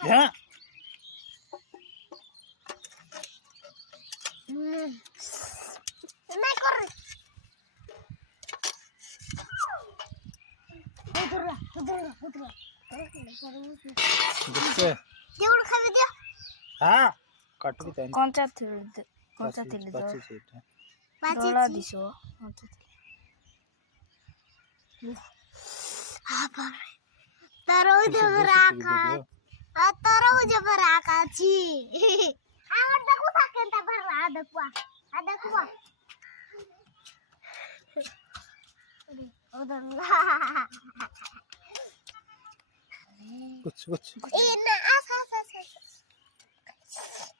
হ্যাঁ নাই করে দেখছে দেউড় খাবে দিয়া হ্যাঁ কাটবি তাই কঞ্চা তেল পাচ্ছি সেটা ডলা দিছো তারও যে রাখা আর তারও যে রাখা ছি আমার দেখো থাকেন তা ভালো দেখো ওদের कुछ ए ना आस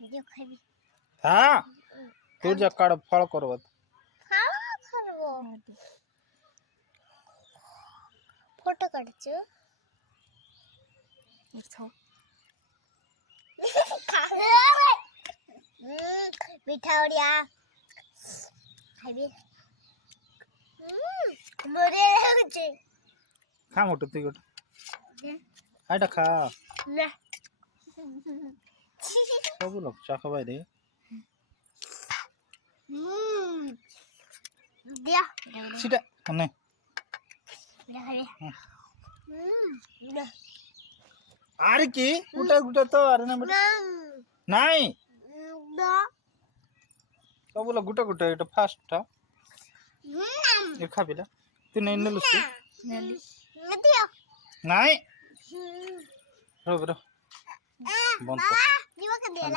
जो खाबी हाँ तू जा काट फल करवत हां खाबो फोटो काढছো মিঠা ওড়িয়া খাবি মরে হচ্ছে खा मोटो तू गोट आइटा खा না सब लोग चाखा भाई रे দিয়া सीटा हमने দিয়া খাবি अरे की गुटा गुटा तो अरे ना बेटा नहीं দা सब लोग गुटा गुटा এটা ফাস্ট টা এ খাবি না তুই নেই না লুচি দিয়া নাই রো বন্ধ দিবা কে দিয়া